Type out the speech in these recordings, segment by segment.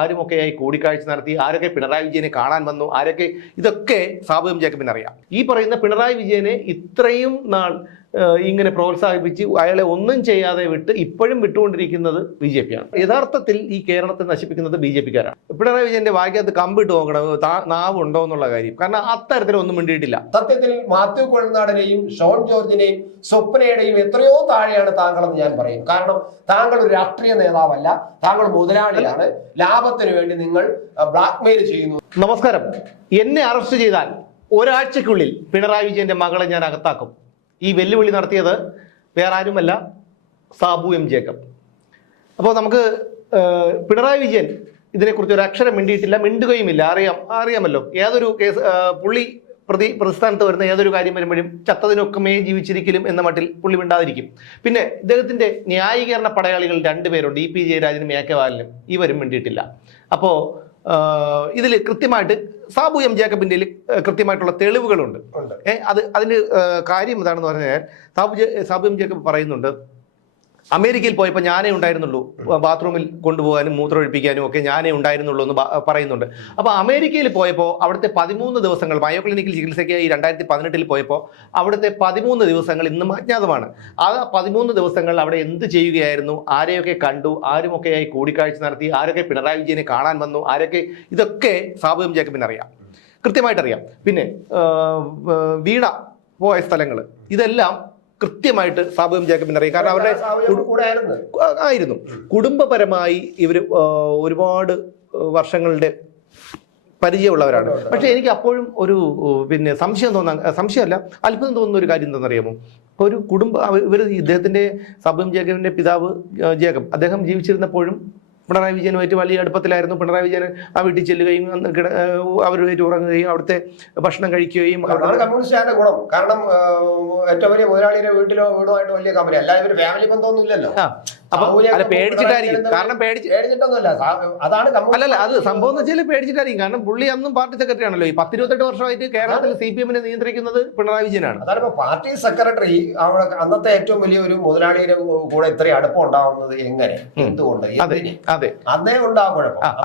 ആരുമൊക്കെയായി കൂടിക്കാഴ്ച നടത്തി ആരൊക്കെ പിണറായി വിജയനെ കാണാൻ വന്നു ആരൊക്കെ ഇതൊക്കെ സാബുദം ജേക്കബിന് അറിയാം. ഈ പറയുന്ന പിണറായി വിജയനെ ഇത്രയും നാൾ ഇങ്ങനെ പ്രോത്സാഹിപ്പിച്ച് അയാളെ ഒന്നും ചെയ്യാതെ വിട്ട് ഇപ്പോഴും വിട്ടുകൊണ്ടിരിക്കുന്നത് ബി ജെ പിയാണ് യഥാർത്ഥത്തിൽ ഈ കേരളത്തെ നശിപ്പിക്കുന്നത് ബി ജെ പിക്കാരാണ്. പിണറായി വിജയന്റെ വാക്യത്ത് കമ്പിട്ട് നോക്കണം. നാവ് ഉണ്ടോ എന്നുള്ള കാര്യം. കാരണം അത്തരത്തിലൊന്നും മിണ്ടിയിട്ടില്ല. സത്യത്തിൽ മാത്യു കൊഴുനാടനെയും ഷോൺ ജോർജിനെയും സ്വപ്നയുടെയും എത്രയോ താഴെയാണ് താങ്കളെന്ന് ഞാൻ പറയും. കാരണം താങ്കൾ ഒരു രാഷ്ട്രീയ നേതാവല്ല. താങ്കൾ മുതലാളിയാണ്. ലാഭത്തിന് വേണ്ടി നിങ്ങൾ ബ്ലാക്ക്മെയിൽ ചെയ്യുന്നു. നമസ്കാരം. എന്നെ അറസ്റ്റ് ചെയ്താൽ ഒരാഴ്ചക്കുള്ളിൽ പിണറായി വിജയന്റെ മകളെ ഞാൻ അകത്താക്കും. ഈ വെല്ലുവിളി നടത്തിയത് വേറെ ആരുമല്ല സാബു എം ജേക്കബ്. അപ്പോൾ നമുക്ക് പിണറായി വിജയൻ ഇതിനെക്കുറിച്ച് ഒരു അക്ഷരം മിണ്ടിയിട്ടില്ല മിണ്ടുകയുമില്ല. അറിയാം അറിയാമല്ലോ. ഏതൊരു കേസ് പുള്ളി പ്രതി പ്രതിസ്ഥാനത്ത് വരുന്ന ഏതൊരു കാര്യം വരുമ്പോഴും ചത്തതിനൊക്കമേ ജീവിച്ചിരിക്കലും എന്ന മട്ടിൽ പുള്ളി മിണ്ടാതിരിക്കും. പിന്നെ ഇദ്ദേഹത്തിന്റെ ന്യായീകരണ പടയാളികൾ രണ്ടുപേരുണ്ട് ഇ പി ജയരാജനും ബാലനും. ഇവരും മിണ്ടിയിട്ടില്ല. അപ്പോൾ ഇതിൽ കൃത്യമായിട്ട് സാബു എം ജേക്കബിന്റെ കൃത്യമായിട്ടുള്ള തെളിവുകളുണ്ട്. ഏഹ് അത് അതിന് കാര്യം എന്താണെന്ന് പറഞ്ഞാൽ സാബു സാബു എം ജേക്കബ് പറയുന്നുണ്ട് അമേരിക്കയിൽ പോയപ്പോൾ ഞാനേ ഉണ്ടായിരുന്നുള്ളൂ. ബാത്റൂമിൽ കൊണ്ടുപോകാനും മൂത്രമൊഴിപ്പിക്കാനും ഒക്കെ ഞാനേ ഉണ്ടായിരുന്നുള്ളൂ എന്ന് പറയുന്നുണ്ട്. അപ്പോൾ അമേരിക്കയിൽ പോയപ്പോൾ അവിടുത്തെ പതിമൂന്ന് ദിവസങ്ങൾ മയോ ക്ലിനിക്കിൽ ചികിത്സയ്ക്ക് ഈ രണ്ടായിരത്തി പതിനെട്ടിൽ പോയപ്പോൾ അവിടുത്തെ പതിമൂന്ന് ദിവസങ്ങൾ ഇന്നും അജ്ഞാതമാണ്. ആ പതിമൂന്ന് ദിവസങ്ങൾ അവിടെ എന്ത് ചെയ്യുകയായിരുന്നു? ആരെയൊക്കെ കണ്ടു? ആരുമൊക്കെയായി കൂടിക്കാഴ്ച നടത്തി? ആരൊക്കെ പിണറായി വിജയനെ കാണാൻ വന്നു? ആരൊക്കെ? ഇതൊക്കെ സാബുദം ജേക്കബിന് അറിയാം. കൃത്യമായിട്ടറിയാം. പിന്നെ വീണ പോയ സ്ഥലങ്ങൾ ഇതെല്ലാം കൃത്യമായിട്ട് സാബു എം ജേക്കബിന് അറിയാം. കാരണം അവരുടെ ആയിരുന്നു. കുടുംബപരമായി ഇവർ ഒരുപാട് വർഷങ്ങളുടെ പരിചയമുള്ളവരാണ്. പക്ഷെ എനിക്ക് അപ്പോഴും ഒരു പിന്നെ സംശയം തോന്നാൻ സംശയമല്ല അത്ഭുതം തോന്നുന്ന ഒരു കാര്യം എന്താണെന്നറിയാമോ? ഇപ്പോൾ ഒരു കുടുംബ ഇവർ ഇദ്ദേഹത്തിന്റെ സബം ജേക്കബിന്റെ പിതാവ് ജേക്കബ് അദ്ദേഹം ജീവിച്ചിരുന്നപ്പോഴും പിണറായി വിജയനുമായിട്ട് വലിയ അടുപ്പത്തിലായിരുന്നു. പിണറായി വിജയൻ ആ വീട്ടിൽ ചെല്ലുകയും അവരുമായിട്ട് ഉറങ്ങുകയും അവിടുത്തെ ഭക്ഷണം കഴിക്കുകയും കമ്മ്യൂണിസ്റ്റുകാരുടെ ഗുണം. കാരണം ഏറ്റവും വലിയ മുതലാളിയുടെ വീട്ടിലോ വീടുമായിട്ട് വലിയ കമ്പനി അല്ല. ഇവർ ഫാമിലി ബന്ധമൊന്നും ഇല്ലല്ലോ. അപ്പൊ അല്ല പേടിച്ചിട്ടായിരിക്കും. കാരണം പേടിച്ച് പേടിച്ചിട്ടൊന്നുമല്ല. അതാണ് അല്ലല്ല അത് സംഭവം എന്ന് വെച്ചാൽ പേടിച്ചിട്ടായിരിക്കും. കാരണം പുള്ളി അന്നും പാർട്ടി സെക്രട്ടറി ആണല്ലോ. ഈ പത്തിരുപത്തെട്ട് വർഷമായിട്ട് കേരളത്തിൽ സി പി എമ്മിനെ നിയന്ത്രിക്കുന്നത് പിണറായി വിജയനാണ്. അതാണ് പാർട്ടി സെക്രട്ടറി അവിടെ അന്നത്തെ ഏറ്റവും വലിയ ഒരു മുതലാളിയുടെ കൂടെ ഇത്രയും അടുപ്പം ഉണ്ടാവുന്നത് എങ്ങനെ. എന്തുകൊണ്ട്? അതെ അതെ. അന്നേ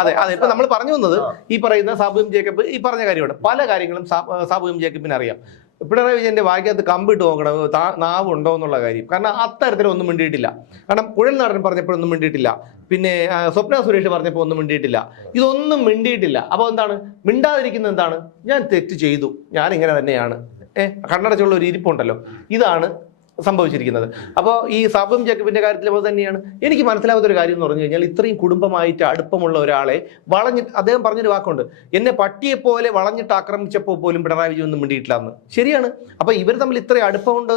അതെ അതെ. ഇപ്പൊ നമ്മൾ പറഞ്ഞു വന്നത് ഈ പറയുന്ന സാബു എം ജേക്കബ് ഈ പറഞ്ഞ കാര്യമാണ്. പല കാര്യങ്ങളും സാബു എം ജേക്കബിന് അറിയാം പിണറായി വിജയന്റെ വായിക്കകത്ത് കമ്പിട്ട് നോക്കണം. നാവ് ഉണ്ടോ എന്നുള്ള കാര്യം. കാരണം അത്തരത്തിലൊന്നും മിണ്ടിയിട്ടില്ല. കാരണം കുഴൽ പറഞ്ഞപ്പോൾ ഒന്നും മിണ്ടിയിട്ടില്ല. പിന്നെ സ്വപ്ന സുരേഷ് പറഞ്ഞപ്പോൾ ഒന്നും മിണ്ടിയിട്ടില്ല. ഇതൊന്നും മിണ്ടിയിട്ടില്ല. അപ്പോൾ എന്താണ്? മിണ്ടാതിരിക്കുന്നത് എന്താണ്? ഞാൻ തെറ്റ് ചെയ്തു. ഞാൻ ഇങ്ങനെ തന്നെയാണ്. ഏഹ് കണ്ണടച്ചുള്ള ഒരു ഇരിപ്പുണ്ടല്ലോ. ഇതാണ് സംഭവിച്ചിരിക്കുന്നത്. അപ്പോൾ ഈ സാബും ജേക്കബിന്റെ കാര്യത്തിൽ പോലെ തന്നെയാണ്. എനിക്ക് മനസ്സിലാവാത്ത ഒരു കാര്യം എന്ന് പറഞ്ഞു കഴിഞ്ഞാൽ ഇത്രയും കുടുംബമായിട്ട് അടുപ്പമുള്ള ഒരാളെ വളഞ്ഞിട്ട് അദ്ദേഹം പറഞ്ഞൊരു വാക്കുണ്ട്. എന്നെ പട്ടിയെ പോലെ വളഞ്ഞിട്ട് ആക്രമിച്ചപ്പോൾ പോലും പിണറായി വിജയൻ ഒന്നും മിണ്ടിയിട്ടില്ല എന്ന്. ശരിയാണ്. അപ്പോൾ ഇവർ തമ്മിൽ ഇത്രയും അടുപ്പമുണ്ട്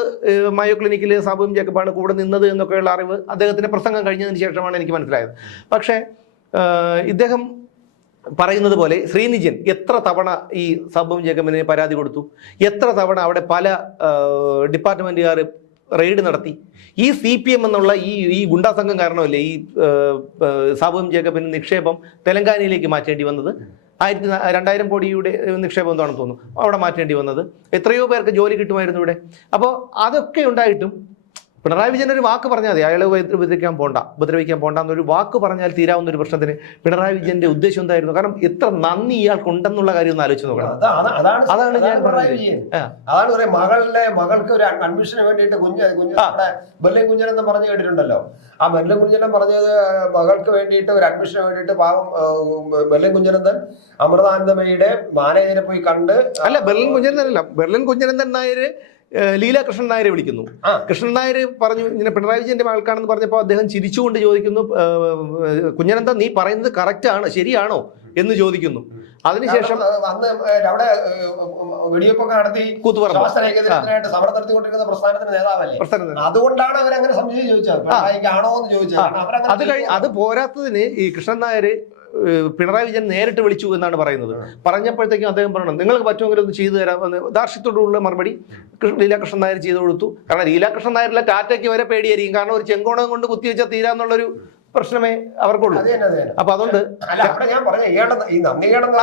മയോ ക്ലിനിക്കിൽ സാബും ജേക്കബാണ് കൂടെ നിന്നത് എന്നൊക്കെയുള്ള അറിവ് അദ്ദേഹത്തിന്റെ പ്രസംഗം കഴിഞ്ഞതിന് ശേഷമാണ് എനിക്ക് മനസ്സിലായത്. പക്ഷേ ഇദ്ദേഹം പറയുന്നത് പോലെ ശ്രീനിജൻ എത്ര തവണ ഈ സംഭവം ജേക്കബിനെ പരാതി കൊടുത്തു? എത്ര തവണ അവിടെ പല ഡിപ്പാർട്ട്മെന്റുകാർ റെയ്ഡ് നടത്തി. ഈ സി പി എം എന്നുള്ള ഈ ഈ ഗുണ്ടാ സംഘം കാരണമല്ലേ ഈ സാബും ജേക്കബിന് നിക്ഷേപം തെലങ്കാനയിലേക്ക് മാറ്റേണ്ടി വന്നത്? ആയിരത്തി രണ്ടായിരം കോടിയുടെ നിക്ഷേപം എന്താണെന്ന് തോന്നുന്നു. അവിടെ മാറ്റേണ്ടി വന്നത്. എത്രയോ പേർക്ക് ജോലി കിട്ടുമായിരുന്നു ഇവിടെ. അപ്പോൾ അതൊക്കെ ഉണ്ടായിട്ടും പിണറായി വിജയൻ ഒരു വാക്ക് പറഞ്ഞാൽ മതി. അയാളെ ഉപദ്ര- ഉപദ്രവിക്കാൻ പോണ്ട. ഉപദ്രവിക്കാൻ പോണ്ട എന്നൊരു വാക്ക് പറഞ്ഞാൽ തീരാവുന്ന ഒരു പ്രശ്നത്തിന് പിണറായി വിജയന്റെ ഉദ്ദേശം എന്തായിരുന്നു? കാരണം എത്ര നന്ദി ഇയാൾക്കുണ്ടെന്നുള്ള കാര്യം ഒന്ന് ആലോചിച്ച് നോക്കണം. അതാ- അതാ- അതാണ് ഞാൻ പറഞ്ഞത്. അതാണ് മകളുടെ മകൾക്ക് ഒരു അഡ്മിഷന് വേണ്ടിയിട്ട് കുഞ്ഞ് കുഞ്ഞ് ബെല്ലൻ കുഞ്ഞനെന്ന് പറഞ്ഞു കേട്ടിട്ടുണ്ടല്ലോ. ആ ബെല്ലൻ കുഞ്ഞനം പറഞ്ഞത് മകൾക്ക് വേണ്ടിയിട്ട് ഒരു അഡ്മിഷന് വേണ്ടിയിട്ട് പാവം ബെല്ലൻ കുഞ്ഞനന്ദൻ അമൃതാനന്ദമയുടെ മാനേജരെ പോയി കണ്ട് അല്ല ബെർലിൻ കുഞ്ഞനന്തനല്ല ബെർലിൻ കുഞ്ഞനന്ദൻ നായര് ലീല കൃഷ്ണൻ നായരെ വിളിക്കുന്നു. കൃഷ്ണൻ നായർ പറഞ്ഞു ഇങ്ങനെ പിണറായി വിജയന്റെ ആൾക്കാണെന്ന് പറഞ്ഞപ്പോൾ അദ്ദേഹം ചിരിച്ചുകൊണ്ട് ചോദിക്കുന്നു ഏഹ്, കുഞ്ഞനന്ദൻ നീ പറയുന്നത് കറക്റ്റ് ആണ് ശരിയാണോ? എന്ന് ചോദിക്കുന്നു. അതിനുശേഷം അന്ന് അവിടെ വെടിവെപ്പൊക്കെ നടത്തി കൂത്തുപറമ്പ്. ശ്വാസരേഖത്തിനെതിരായിട്ട് സമരം നടത്തിക്കൊണ്ടിരിക്കുന്ന പ്രസ്ഥാനത്തിന്റെ നേതാവല്ലേ? അതുകൊണ്ടാണ് അവരങ്ങനെ സംശയം ചോദിച്ചത്. പിണറായിക്ക് ആണോ എന്ന് ചോദിച്ചത് അത് കഴിഞ്ഞ് അത് പോരാത്തതിന് ഈ കൃഷ്ണൻ നായർ ഏഹ്, പിണറായി വിജയൻ നേരിട്ട് വിളിച്ചു എന്നാണ് പറയുന്നത്. പറഞ്ഞപ്പോഴത്തേക്കും അദ്ദേഹം പറയണം നിങ്ങൾക്ക് പറ്റുമെങ്കിൽ ഒന്ന് ചെയ്തു തരാമെന്ന് ദാർഷ്ട്യത്തോടുള്ള മറുപടി കൃഷ്ണ- ലീലാകൃഷ്ണൻ നായർ ചെയ്തു കൊടുത്തു. കാരണം ലീലാകൃഷ്ണൻ നായരിലെ ടാറ്റയ്ക്ക് വരെ പേടിയായിരിക്കും. കാരണം ഒരു ചെങ്കോണം കൊണ്ട് കുത്തിവെച്ചാൽ തീരാന്നുള്ളൊരു പ്രശ്നമേ അവർക്കുള്ളൂ. അപ്പൊ അതുകൊണ്ട്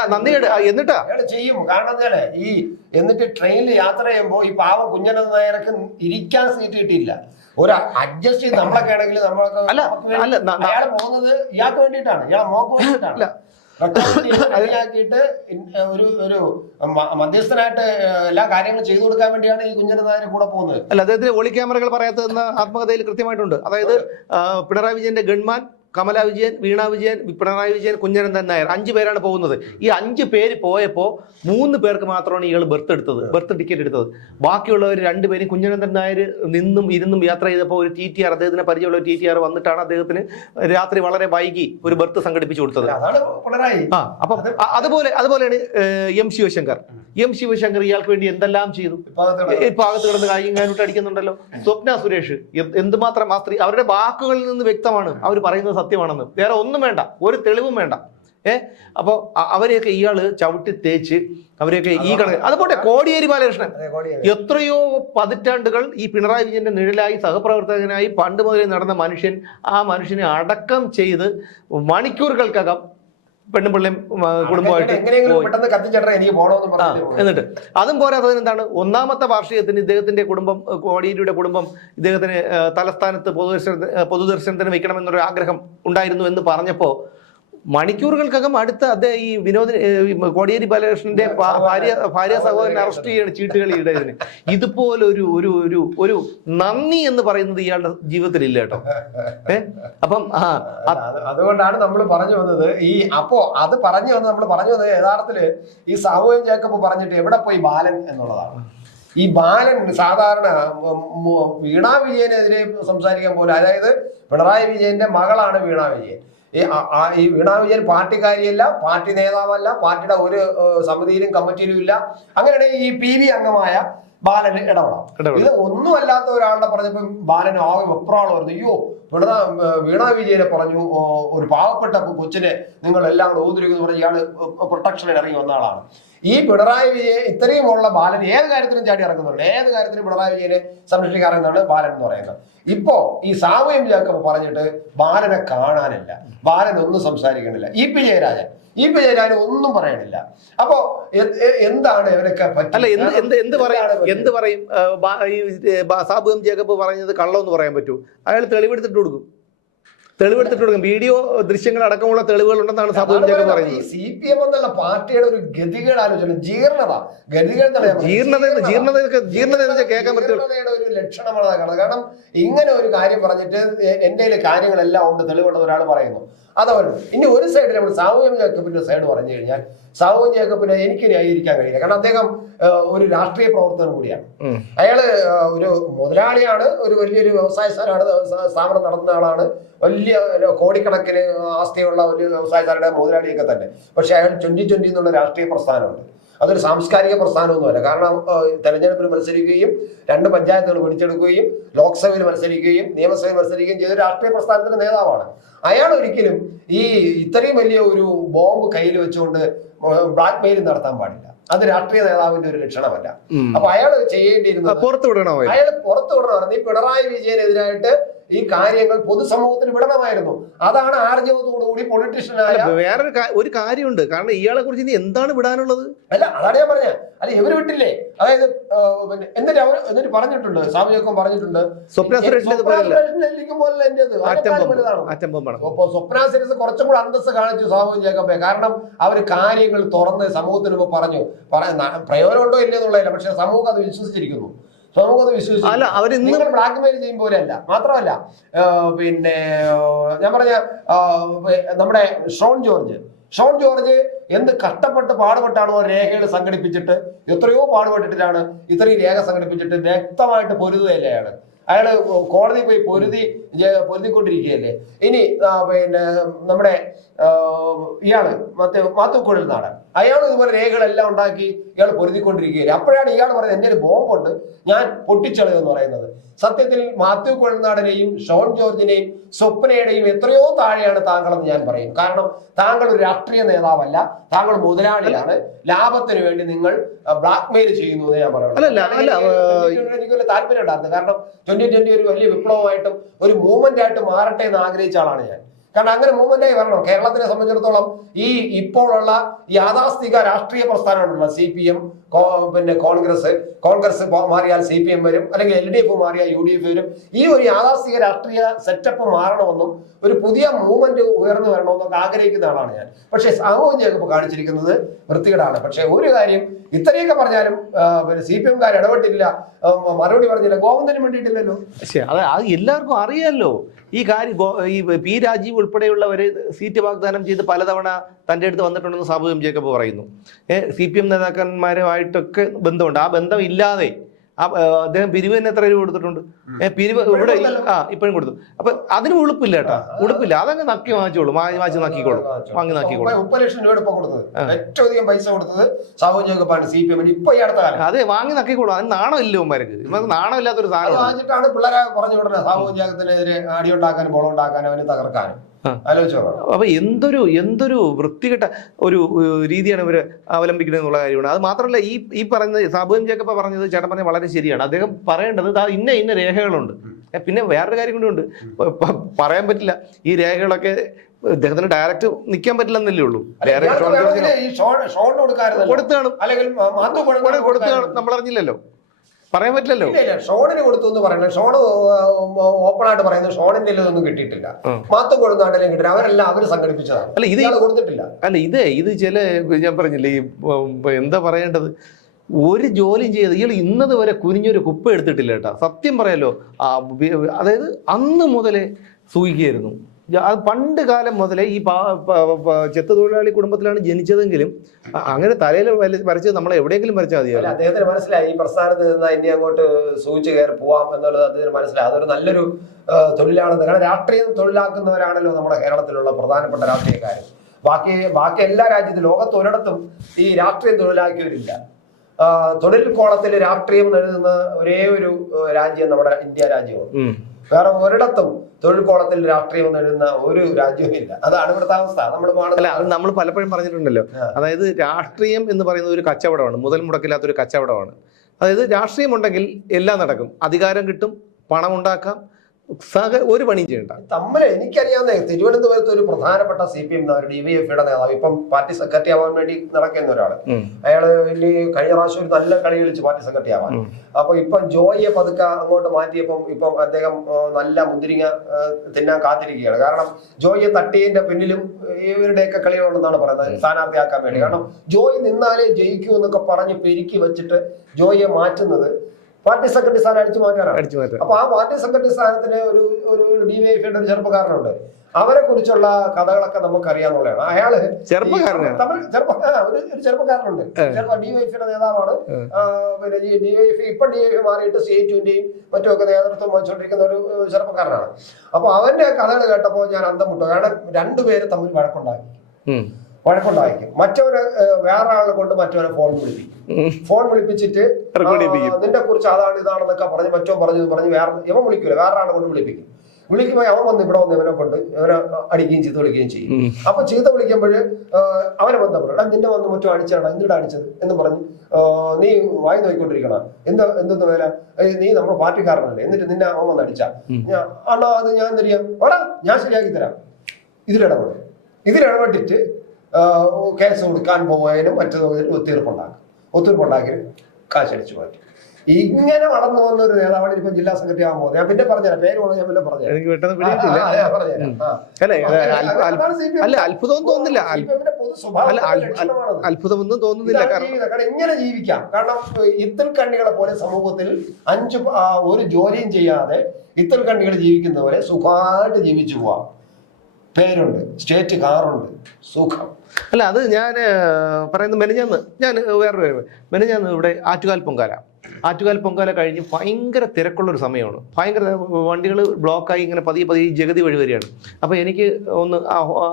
നന്ദികേട് എന്നിട്ടാ? ചെയ്യും. കാരണം ഈ എന്നിട്ട് ട്രെയിനിൽ യാത്ര ചെയ്യുമ്പോൾ ഈ പാവ കുഞ്ഞനന്ദ നായർക്ക് ഇരിക്കാൻ സീറ്റ് കിട്ടിയില്ല ഒരു അഡ്ജസ്റ്റ് ചെയ്ത് നമ്മളൊക്കെ ആണെങ്കിൽ നമ്മളൊക്കെ അല്ല, അല്ല, അയാൾ പോകുന്നത് ഇയാൾക്ക് വേണ്ടിയിട്ടാണ്. ഇയാൾ മോക്ക് വേണ്ടിയിട്ടാണ്. അതിലാക്കിയിട്ട് ഒരു ഒരു മധ്യസ്ഥനായിട്ട് എല്ലാ കാര്യങ്ങളും ചെയ്തു കൊടുക്കാൻ വേണ്ടിയാണ് ഈ കുഞ്ഞൻ നായർ കൂടെ പോകുന്നത്. അല്ല അദ്ദേഹത്തിന് ഒളി ക്യാമറകൾ പറയാത്തതെന്ന് ആത്മകഥയിൽ കൃത്യമായിട്ടുണ്ട്. അതായത് പിണറായി വിജയന്റെ ഗൺമാൻ കമല വിജയൻ വീണ വിജയൻ പിണറായി വിജയൻ കുഞ്ഞനന്ദൻ നായർ അഞ്ച് പേരാണ് പോകുന്നത്. ഈ അഞ്ച് പേര് പോയപ്പോൾ മൂന്ന് പേർക്ക് മാത്രമാണ് ഇയാൾ ബർത്ത് എടുത്തത് ബർത്ത് ടിക്കറ്റ് എടുത്തത്. ബാക്കിയുള്ളവർ രണ്ടുപേരും കുഞ്ഞനന്ദൻ നായർ നിന്നും ഇരുന്നും യാത്ര ചെയ്തപ്പോൾ ഒരു ടി ടി ആർ അദ്ദേഹത്തിന് പരിചയമുള്ള ടി ടി ആർ വന്നിട്ടാണ് അദ്ദേഹത്തിന് രാത്രി വളരെ വൈകി ഒരു ബർത്ത് സംഘടിപ്പിച്ചു കൊടുത്തത്. ആ അപ്പം അതുപോലെ അതുപോലെയാണ് എം ശിവശങ്കർ. എം ശിവശങ്കർ ഇയാൾക്ക് വേണ്ടി എന്തെല്ലാം ചെയ്തു? ഇപ്പൊ ഭാഗത്ത് കിടന്ന് കായികം കാനൂട്ട് അടിക്കുന്നുണ്ടല്ലോ. സ്വപ്ന സുരേഷ് എന്തുമാത്രം ആ സ്ത്രീ അവരുടെ വാക്കുകളിൽ നിന്ന് വ്യക്തമാണ്. അവർ പറയുന്നത് സത്യമാണെന്ന്. വേറെ ഒന്നും വേണ്ട. ഒരു തെളിവും വേണ്ട. ഏഹ് അപ്പോൾ അവരെയൊക്കെ ഇയാൾ ചവിട്ടി തേച്ച് അവരെയൊക്കെ ഈ കണക്ക്. അതുപോലെ കോടിയേരി ബാലകൃഷ്ണൻ. എത്രയോ പതിറ്റാണ്ടുകൾ ഈ പിണറായി വിജയന്റെ നിഴലായി സഹപ്രവർത്തകനായി പണ്ട് മുതലേ നടന്ന മനുഷ്യൻ ആ മനുഷ്യനെ അടക്കം ചെയ്ത് മണിക്കൂറുകൾക്കകം പെണ്ണും പിള്ളയും കുടുംബമായിട്ട് എന്നിട്ട്. അതും പോരാത്തതിന് എന്താണ് ഒന്നാമത്തെ വാർഷികത്തിന് ഇദ്ദേഹത്തിന്റെ കുടുംബം കോടിയേരിയുടെ കുടുംബം ഇദ്ദേഹത്തിന് തലസ്ഥാനത്ത് പൊതുദർശന പൊതുദർശനത്തിന് വെക്കണമെന്നൊരു ആഗ്രഹം ഉണ്ടായിരുന്നു എന്ന് പറഞ്ഞപ്പോ മണിക്കൂറുകൾക്കകം അടുത്ത അദ്ദേഹം ഈ വിനോദ കോടിയേരി ബാലകൃഷ്ണന്റെ ഭാര്യ ഭാര്യ സഹോദരനെ അറസ്റ്റ് ചെയ്യാണ് ചീട്ടുകളിയുടെ ഇതിന് ഇതുപോലൊരു ഒരു ഒരു ഒരു നന്ദി എന്ന് പറയുന്നത് ഇയാളുടെ ജീവിതത്തിൽ ഇല്ല കേട്ടോ. ഏ? അപ്പം ആ അതുകൊണ്ടാണ് നമ്മൾ പറഞ്ഞു വന്നത്. ഈ അപ്പോ അത് പറഞ്ഞു വന്നത് നമ്മൾ പറഞ്ഞു വന്നത് യഥാർത്ഥത്തിൽ ഈ സാമൂഹ്യ ജേക്കബ് പറഞ്ഞിട്ട് എവിടെ പോയി ബാലൻ എന്നുള്ളതാണ്. ഈ ബാലൻ സാധാരണ വീണാ വിജയനെതിരെ സംസാരിക്കാൻ പോലും അതായത് പിണറായി വിജയന്റെ മകളാണ് വീണാ വിജയൻ. ഈ ഈ വീണാ വിജയൻ പാർട്ടിക്കാരിയല്ല പാർട്ടി നേതാവല്ല പാർട്ടിയുടെ ഒരു സമിതിയിലും കമ്മിറ്റിയിലും ഇല്ല. അങ്ങനെയാണെങ്കിൽ ഈ പി വി അംഗമായ ബാലന് ഇടപെടാം. ഇത് ഒന്നും അല്ലാത്ത ഒരാളുടെ പറഞ്ഞപ്പോൾ ബാലൻ ആകെ വെപ്രാളം പറഞ്ഞു അയ്യോ വീണ വീണ വിജയനെ പറഞ്ഞു ഒരു പാവപ്പെട്ട കൊച്ചിനെ നിങ്ങൾ എല്ലാം കൂടെ ഊതിരിക്കുന്നു പറഞ്ഞ് ഇയാൾ പ്രൊട്ടക്ഷനിൽ ഇറങ്ങി വന്ന ആളാണ്. ഈ പിണറായി വിജയൻ ഇത്രയുമുള്ള ബാലൻ ഏത് കാര്യത്തിലും ചാടി ഇറങ്ങുന്നുണ്ട്? ഏത് കാര്യത്തിലും പിണറായി വിജയനെ സംരക്ഷിക്കാൻ സംരക്ഷിക്കാറുന്നതാണ് ബാലൻ എന്ന് പറയുന്നത്. ഇപ്പോ ഈ സാമൂഹ്യം ജാക്കബ് പറഞ്ഞിട്ട് ബാലനെ കാണാനില്ല. ബാലൻ ഒന്നും സംസാരിക്കണില്ല. E P Jayarajan. E P Jayarajan ഒന്നും പറയണില്ല. അപ്പോ എന്താണ് ഇവരൊക്കെ പറ്റില്ല അല്ല എന്ത് എന്ത് എന്ത് പറയും? എന്ത് പറയും? ഈ സാബു എം ജേക്കബ് പറഞ്ഞത് കള്ളമെന്ന് പറയാൻ പറ്റൂ അയാൾ തെളിവെടുത്തിട്ട് കൊടുക്കും. തെളിവെടുത്തിട്ട് കൊടുക്കും. വീഡിയോ ദൃശ്യങ്ങൾ അടക്കമുള്ള തെളിവുകൾ ഉണ്ടെന്നാണ് സാബു പറയുന്നത്. സി പി എം എന്നുള്ള പാർട്ടിയുടെ ഒരു ഗതികേട് ആലോചന ജീർണത. ഗതികേട് ജീർണത ജീർണത ജീർണത എന്ന് വെച്ചാൽ കേൾക്കാൻ പറ്റും. ഒരു ലക്ഷണമാണ് കാരണം ഇങ്ങനെ ഒരു കാര്യം പറഞ്ഞിട്ട് എന്റെ കാര്യങ്ങളെല്ലാം ഉണ്ട് തെളിവുണ്ടെന്ന് ഒരാൾ പറയുന്നു. അതവരും ഇനി ഒരു സൈഡിൽ നമ്മൾ സാമൂഹ്യം ജേക്കബിന്റെ സൈഡ് പറഞ്ഞു കഴിഞ്ഞാൽ സാമൂഹ്യം ജേക്കബിനെ എനിക്ക് ന്യായീകരിക്കാൻ കഴിയില്ല. കാരണം അദ്ദേഹം ഒരു രാഷ്ട്രീയ പ്രവർത്തകൻ കൂടിയാണ്. അയാൾ ഒരു മുതലാളിയാണ് ഒരു വലിയൊരു വ്യവസായ സ്ഥാനമാണ് സ്ഥാ- സ്ഥാപനം നടത്തുന്ന ആളാണ്. വലിയ കോടിക്കണക്കിന് ആസ്തിയുള്ള ഒരു വ്യവസായക്കാരുടെ മുതലാളിയൊക്കെ തന്നെ. പക്ഷെ അയാൾ ട്വന്റി ട്വന്റി എന്നുള്ള രാഷ്ട്രീയ പ്രസ്ഥാനമുണ്ട്. അതൊരു സാംസ്കാരിക പ്രസ്ഥാനമൊന്നുമല്ല. കാരണം തെരഞ്ഞെടുപ്പിൽ മത്സരിക്കുകയും രണ്ട് പഞ്ചായത്തുകൾ പിടിച്ചെടുക്കുകയും ലോക്സഭയിൽ മത്സരിക്കുകയും നിയമസഭയിൽ മത്സരിക്കുകയും ചെയ്ത രാഷ്ട്രീയ പ്രസ്ഥാനത്തിന്റെ നേതാവാണ്. അയാൾ ഒരിക്കലും ഈ ഇത്രയും വലിയ ഒരു ബോംബ് കയ്യിൽ വെച്ചുകൊണ്ട് ബ്ലാക്ക് മെയിലും നടത്താൻ പാടില്ല. അത് രാഷ്ട്രീയ നേതാവിന്റെ ഒരു ലക്ഷണമല്ല. അപ്പൊ അയാൾ ചെയ്യേണ്ടിയിരുന്നു ചെയ്യേണ്ടിയിരുന്നത് പുറത്തു വിടണോ അയാൾ? പുറത്തു വിടണമായിരുന്നു ഈ പിണറായി വിജയനെതിരായിട്ട് ഈ കാര്യങ്ങൾ പൊതുസമൂഹത്തിന് വിടണമായിരുന്നു. അതാണ് ആർജവത്തോടുകൂടി പൊളിറ്റീഷ്യനായ വേറൊരു ഒരു കാര്യമുണ്ട്. കാരണം ഇയാളെ കുറിച്ച് ഇനി എന്താണ് വിടാനുള്ളത്? അല്ല അതാണ് ഞാൻ പറഞ്ഞത് അല്ല ഇവർ വിട്ടില്ലേ? അതായത് എന്നിട്ട് അവർ എന്നിട്ട് പറഞ്ഞിട്ടുണ്ട് സാമൂഹികം പറഞ്ഞിട്ടുണ്ട്. സ്വപ്ന സ്വപ്ന കുറച്ചും കൂടെ അന്തസ് കാണിച്ചു സാമൂഹ്യ ജേക്കബെ. കാരണം അവർ കാര്യങ്ങൾ തുറന്ന് സമൂഹത്തിന് പറഞ്ഞു. പ്രയോജനം ഉണ്ടോ ഇല്ലെന്നുള്ളതല്ല പക്ഷെ സമൂഹം അത് വിശ്വസിച്ചിരിക്കുന്നു. അല്ല നിങ്ങൾ ബ്ലാക്ക് മെയിൽ ചെയ്യും പോലെയല്ല. മാത്രമല്ല പിന്നെ ഞാൻ പറഞ്ഞ നമ്മുടെ ഷോൺ ജോർജ്. ഷോൺ ജോർജ് എന്ത് കഷ്ടപ്പെട്ട് പാടുപെട്ടാണോ രേഖകൾ സംഘടിപ്പിച്ചിട്ട്? എത്രയോ പാടുപെട്ടിട്ടാണ് ഇത്രയും രേഖ സംഘടിപ്പിച്ചിട്ട് വ്യക്തമായിട്ട് പൊരുതുകയല്ലേ അയാൾ? അയാൾ കോടതി പോയി പൊരുതി പൊരുതിക്കൊണ്ടിരിക്കുകയല്ലേ? ഇനി പിന്നെ നമ്മുടെ ഇയാൾ മറ്റേ മാത്തുക്കുഴൽ നാടൻ. അയാൾ ഇതുപോലെ രേഖകളെല്ലാം ഉണ്ടാക്കി ഇയാൾ പൊരുതിക്കൊണ്ടിരിക്കുകയില്ല അപ്പോഴാണ് ഇയാൾ പറയുന്നത് എന്റെ ഒരു ബോംബുണ്ട്. ഞാൻ പൊട്ടിച്ചളയെന്ന് പറയുന്നത്. സത്യത്തിൽ മാത്യു കുഴൽനാടനെയും ഷോൺ ജോർജിനെയും സ്വപ്നയുടെയും എത്രയോ താഴെയാണ് താങ്കളെന്ന് ഞാൻ പറയും. കാരണം താങ്കൾ ഒരു രാഷ്ട്രീയ നേതാവല്ല. താങ്കൾ മുതലാളിയാണ്. ലാഭത്തിന് വേണ്ടി നിങ്ങൾ ബ്ലാക്ക്മെയിൽ ചെയ്യുന്നു എന്ന് ഞാൻ പറയുന്നത് എനിക്ക് വലിയ താല്പര്യം ഉണ്ടായിരുന്നു കാരണം ട്വന്റി ട്വന്റി ഒരു വലിയ വിപ്ലവമായിട്ടും ഒരു മൂവ്മെന്റ് ആയിട്ട് മാറട്ടെ എന്ന് ആഗ്രഹിച്ച ആളാണ് ഞാൻ. കാരണം അങ്ങനെ മൂവ്മെന്റ് ആയി വരണം. കേരളത്തിനെ സംബന്ധിച്ചിടത്തോളം ഈ ഇപ്പോഴുള്ള യാഥാസ്ഥിക രാഷ്ട്രീയ പ്രസ്ഥാനങ്ങളുള്ള സി പി എം പിന്നെ കോൺഗ്രസ് കോൺഗ്രസ് മാറിയാൽ സി പി എം വരും അല്ലെങ്കിൽ എൽ ഡി എഫ് മാറിയാൽ യു ഡി എഫ് വരും. ഈ ഒരു യാഥാസ്ഥിക രാഷ്ട്രീയ സെറ്റപ്പ് മാറണമെന്നും ഒരു പുതിയ മൂവ്മെന്റ് ഉയർന്നു വരണമെന്നൊക്കെ ആഗ്രഹിക്കുന്ന ആളാണ് ഞാൻ. പക്ഷേ സാമൂഹ്യ ജേക്കബ് കാണിച്ചിരിക്കുന്നത് വൃത്തികേടാണ്. പക്ഷേ ഒരു കാര്യം ഇത്രയൊക്കെ പറഞ്ഞാലും പിന്നെ സി പി എംകാർ ഇടപെട്ടില്ല. മറുപടി പറഞ്ഞില്ല. ഗോവിന്ദന് വേണ്ടിയിട്ടില്ലല്ലോ. പക്ഷേ അത് എല്ലാവർക്കും അറിയാമല്ലോ ഈ കാര്യം ഈ പി രാജീവ് ഉൾപ്പെടെയുള്ളവർ സീറ്റ് വാഗ്ദാനം ചെയ്ത് പലതവണ തന്റെ അടുത്ത് വന്നിട്ടുണ്ടെന്ന് സാബുവും ജേക്കബ് പറയുന്നു. സി പി എം നേതാക്കന്മാരുമായിട്ടൊക്കെ ബന്ധമുണ്ട്. ആ ബന്ധം ഇല്ലാതെ അദ്ദേഹം പിരിവ് തന്നെ എത്ര രൂപ കൊടുത്തിട്ടുണ്ട്? പിരിവ് ഇവിടെ ആ ഇപ്പോഴും കൊടുത്തു. അപ്പൊ അതിന് ഉളുപ്പില്ല കേട്ടോ. ഉളുപ്പില്ല. അതങ്ങ് നക്കി വാങ്ങിച്ചോളൂ. വാങ്ങി വാങ്ങിച്ച് നക്കിക്കോളൂ. വാങ്ങി നക്കിക്കോളൂ. മുപ്പത് ലക്ഷം രൂപ ഇപ്പൊ കൊടുത്തത്. ഏറ്റവും അധികം പൈസ കൊടുത്തത് സാമൂഹ്യ ജേക്കബാണ് സി പി എമ്മിന് ഇപ്പൊ ഈ അടുത്ത കാലം. അതെ വാങ്ങി നക്കിക്കോളൂ. അതിന് നാണം ഇല്ല ഉമ്മാർക്ക്. ഇവർക്ക് നാണം ഇല്ലാത്തൊരു അത് സാധനം വാങ്ങിച്ചിട്ടാണ് പിള്ളേരെ പറഞ്ഞു വിടുന്നത് ജാഗത്തിനെതിരെ അടിയുണ്ടാക്കാനും ബോളം ഉണ്ടാക്കാനും അവന് തകർക്കാനും. അപ്പൊ എന്തൊരു എന്തൊരു വൃത്തികെട്ട ഒരു രീതിയാണ് ഇവർ അവലംബിക്കുന്നത് എന്നുള്ള കാര്യമാണ്. അത് മാത്രമല്ല ഈ ഈ പറയുന്നത് സാബുദം ജേക്കബ് പറഞ്ഞത് ചേട്ടൻ പറഞ്ഞ വളരെ ശരിയാണ്. അദ്ദേഹം പറയേണ്ടത് ഇന്ന ഇന്ന രേഖകളുണ്ട്. പിന്നെ വേറൊരു കാര്യം കൂടി പറയാൻ പറ്റില്ല ഈ രേഖകളൊക്കെ ഇദ്ദേഹത്തിന് ഡയറക്റ്റ് നിൽക്കാൻ പറ്റില്ലെന്നല്ലേ ഉള്ളൂ. കൊടുത്തു കാണും നമ്മൾ അറിഞ്ഞില്ലല്ലോ പറയാൻ പറ്റില്ലല്ലോ. ഷോണിന് കൊടുത്തു എന്ന് പറയുന്നത് ഷോൺ ഓപ്പൺ ആയിട്ട് പറയുന്നത് ഷോണിന്റെ ഒന്നും കിട്ടിയിട്ടില്ല. മാത്തും കൊടുത്താണ്ടെങ്കിലും കിട്ടില്ല അവരെല്ലാം അവർ സംഘടിപ്പിച്ചതാണ്. അല്ല ഇത് കൊടുത്തിട്ടില്ല. അല്ല ഇത് ഇത് ചില ഞാൻ പറഞ്ഞില്ലേ ഈ എന്താ പറയേണ്ടത്? ഒരു ജോലിയും ചെയ്ത് ഇയാൾ ഇന്നത് വരെ കുനിഞ്ഞൊരു കുപ്പ എടുത്തിട്ടില്ല കേട്ടോ. സത്യം പറയാലോ അതായത് അന്ന് മുതലേ സൂഹിക്കുകയായിരുന്നു ജ- അത് പണ്ട് കാലം മുതലേ ഈ പാ- പ- തൊഴിലാളി കുടുംബത്തിലാണ് ജനിച്ചതെങ്കിലും അങ്ങനെ തലയിൽ വരച്ചത് നമ്മളെ എവിടെയെങ്കിലും വരച്ചാൽ അല്ല അദ്ദേഹത്തിന് മനസ്സിലായി. ഈ പ്രസ്ഥാനത്ത് നിന്ന് ഇനി അങ്ങോട്ട് സൂചിച്ച് കയറി പോവാം എന്നുള്ളത് അദ്ദേഹത്തിന് മനസ്സിലായി. അതൊരു നല്ലൊരു തൊഴിലാണെന്ന്. കാരണം രാഷ്ട്രീയം തൊഴിലാക്കുന്നവരാണല്ലോ നമ്മുടെ കേരളത്തിലുള്ള പ്രധാനപ്പെട്ട രാഷ്ട്രീയക്കാർ ബാക്കി ബാക്കി എല്ലാ രാജ്യത്തും ലോകത്ത് ഒരിടത്തും ഈ രാഷ്ട്രീയം തൊഴിലാക്കിയവരില്ല. തൊഴിൽ കോളത്തിൽ രാഷ്ട്രീയം എഴുതുന്ന ഒരേ ഒരു രാജ്യം നമ്മുടെ ഇന്ത്യ രാജ്യമാണ്. വേറെ ഒരിടത്തും തൊഴിൽ കോളത്തിൽ രാഷ്ട്രീയം എഴുതുന്ന ഒരു രാജ്യവും ഇല്ല. അതാണ് ഇവിടുത്തെ അവസ്ഥ. നമ്മുടെ അല്ല അത് നമ്മൾ പലപ്പോഴും പറഞ്ഞിട്ടുണ്ടല്ലോ. അതായത് രാഷ്ട്രീയം എന്ന് പറയുന്ന ഒരു കച്ചവടമാണ്. മുതൽ മുടക്കില്ലാത്ത ഒരു കച്ചവടമാണ്. അതായത് രാഷ്ട്രീയം ഉണ്ടെങ്കിൽ എല്ലാം നടക്കും. അധികാരം കിട്ടും പണം ഉണ്ടാക്കാം ഒരു പണിയും ചെയ്യണ്ട. തമ്മിൽ എനിക്കറിയാവുന്ന തിരുവനന്തപുരത്ത് ഒരു പ്രധാനപ്പെട്ട C P M D Y എഫിയുടെ നേതാവ്. ഇപ്പം പാർട്ടി സെക്രട്ടറി ആവാൻ വേണ്ടി നടക്കുന്ന ഒരാൾ അയാൾ വലിയ കഴിഞ്ഞ പ്രാവശ്യം ഒരു നല്ല കളി കളിച്ച് പാർട്ടി സെക്രട്ടറി ആവാൻ. അപ്പൊ ഇപ്പം ജോയിയെ പതുക്കെ അങ്ങോട്ട് മാറ്റിയപ്പം ഇപ്പം അദ്ദേഹം നല്ല മുന്തിരിങ്ങ തിന്നാൻ കാത്തിരിക്കുകയാണ്. കാരണം ജോയിയെ തട്ടിയതിന്റെ പിന്നിലും ഇവരുടെയൊക്കെ കളികളുണ്ടെന്നാണ് പറയുന്നത്. സ്ഥാനാർത്ഥിയാക്കാൻ വേണ്ടി. കാരണം ജോയി നിന്നാലേ ജയിക്കൂ എന്നൊക്കെ പറഞ്ഞ് പെരുക്കി വെച്ചിട്ട് ജോയിയെ മാറ്റുന്നത് പാർട്ടി സെക്രട്ടറി സ്ഥാനം അടിച്ചു മാറ്റാനാണ്? അടിച്ചു മാറ്റാൻ അപ്പൊ ആ പാർട്ടി സെക്രട്ടറി സ്ഥാനത്തിന് ഒരു ഒരു ഡിവൈഎഫിയുടെ ഒരു ചെറുപ്പക്കാരനുണ്ട്. അവരെ കുറിച്ചുള്ള കഥകളൊക്കെ നമുക്ക് അറിയാന്നുള്ളതാണ് അയാൾ ചെറുപ്പക്കാരനാണ്. ഒരു ചെറുപ്പക്കാരനുണ്ട്. ചെറുപ്പ ഡിവൈഎഫിയുടെ നേതാവാണ്. പിന്നെ ഡിവൈഎഫ് ഇപ്പൊ ഡിവൈഎഫ് മാറിയിട്ട് സി ടുവിന്റെയും മറ്റുമൊക്കെ നേതൃത്വം വഹിച്ചുകൊണ്ടിരിക്കുന്ന ഒരു ചെറുപ്പക്കാരനാണ്. അപ്പൊ അവന്റെ കഥകൾ കേട്ടപ്പോൾ ഞാൻ അന്തം മുട്ടു കാരണം രണ്ടുപേര് തമ്മിൽ വഴക്കുണ്ടാക്കി. വഴക്കുണ്ടായിരിക്കും. മറ്റവനെ വേറെ ആളെ കൊണ്ട് മറ്റവനെ ഫോൺ വിളിപ്പിക്കും. ഫോൺ വിളിപ്പിച്ചിട്ട് അതിന്റെ. നിന്നെ കുറിച്ച് അതാണ് ഇതാണെന്നൊക്കെ പറഞ്ഞ് മറ്റോ പറഞ്ഞു പറഞ്ഞ് വേറെ ഇവൻ വിളിക്കൂല വേറെ ആളെ കൊണ്ട് വിളിപ്പിക്കും. വിളിക്കുമ്പോൾ അവൻ വന്ന് ഇവിടെ വന്ന് ഇവനെ കൊണ്ട് ഇവനെ അടിക്കുകയും ചീത്ത വിളിക്കുകയും ചെയ്യും. അപ്പൊ ചീത്ത വിളിക്കുമ്പോൾ അവനെ ബന്ധപ്പെടും. നിന്റെ വന്ന് മറ്റോ അടിച്ചാണ് എന്തിനാ അടിച്ചത്? എന്ന് പറഞ്ഞ് നീ വായി നോക്കിക്കൊണ്ടിരിക്കണം എന്താ എന്തെന്ന് വേല? നീ നമ്മുടെ പാർട്ടിക്കാരനല്ലേ എന്നിട്ട് നിന്നെ അവൻ വന്ന് അടിച്ചാ? അണ്ണാ അത് ഞാൻ തരിക. ഓടാ ഞാൻ ശരിയാക്കി തരാം. ഇതിലിടപെടും. ഇതിലിടപെട്ടിട്ട് കേസ് കൊടുക്കാൻ പോയതിനും മറ്റു ഒത്തീർപ്പുണ്ടാക്കും. ഒത്തീർപ്പുണ്ടാക്കി കാശടിച്ചു മാറ്റി. ഇങ്ങനെ വളർന്നു വന്ന ഒരു നേതാവാണ് ഇപ്പൊ ജില്ലാ സെക്രട്ടറി ആകാൻ പോകുന്നത്. ഞാൻ പിന്നെ പറഞ്ഞുതരാം. പേര് ഞാൻ പിന്നെ. അല്ലേ അത്ഭുതം. അത്ഭുതമൊന്നും തോന്നുന്നില്ല. കാരണം. കാരണം ഇങ്ങനെ ജീവിക്കാം. കാരണം ഇത്തൽ കണ്ണികളെ പോലെ സമൂഹത്തിൽ അഞ്ച് ഒരു ജോലിയും ചെയ്യാതെ ഇത്തൽ കണ്ണികൾ ജീവിക്കുന്ന പോലെ സുഖമായിട്ട് ജീവിച്ചു പോവാം. പേരുണ്ട്. സ്റ്റേറ്റ് കാറുണ്ട്. സുഖം. അല്ല അത് ഞാൻ പറയുന്നത് മെനഞ്ഞാന്ന്. ഞാൻ വേറൊരു മെനഞ്ഞാന്ന് ഇവിടെ ആറ്റുകാൽ പൊങ്കാല. ആറ്റുകാൽ പൊങ്കാല കഴിഞ്ഞ് ഭയങ്കര തിരക്കുള്ള ഒരു സമയമാണ്. ഭയങ്കര വണ്ടികൾ ബ്ലോക്കായി ഇങ്ങനെ പതിയെ പതിയെ ജഗതി വഴി വരികയാണ്. അപ്പോൾ എനിക്ക് ഒന്ന്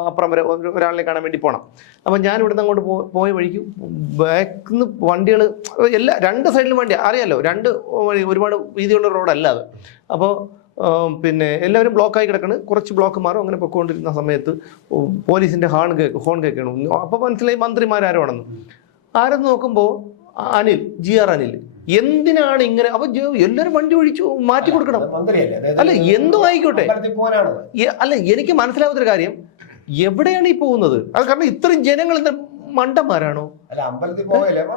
അപ്പുറം വരെ ഒരു- ഒരാളിനെ കാണാൻ വേണ്ടി പോകണം അപ്പോൾ ഞാൻ ഇവിടുന്ന് അങ്ങോട്ട് പോയ വഴിക്ക് ബാക്കിൽ നിന്ന് വണ്ടികൾ എല്ലാ രണ്ട് സൈഡിലും വണ്ടി അറിയാമല്ലോ രണ്ട് വഴി ഒരുപാട് വീതിയുള്ള റോഡല്ല അത്. അപ്പോൾ പിന്നെ എല്ലാവരും ബ്ലോക്കായി കിടക്കണ്. കുറച്ച് ബ്ലോക്ക് മാറും. അങ്ങനെ പൊയ്ക്കൊണ്ടിരുന്ന സമയത്ത് പോലീസിന്റെ ഹാൺ കേക്ക് ഹോൺ കേൾക്കണം. അപ്പോൾ മനസ്സിലായി മന്ത്രിമാരാരോണെന്ന് ആരെന്ന് നോക്കുമ്പോൾ അനിൽ ജി ആർ അനിൽ. എന്തിനാണ് ഇങ്ങനെ അപ്പൊ എല്ലാവരും വണ്ടി ഒഴിച്ചു മാറ്റി കൊടുക്കണം. അല്ല, എന്തോ ആയിക്കോട്ടെ. അല്ല എനിക്ക് മനസ്സിലാവാത്തൊരു കാര്യം. എവിടെയാണ് ഈ പോകുന്നത്? അത് കാരണം ഇത്രയും ജനങ്ങൾ എന്താ മണ്ടന്മാരാണോ?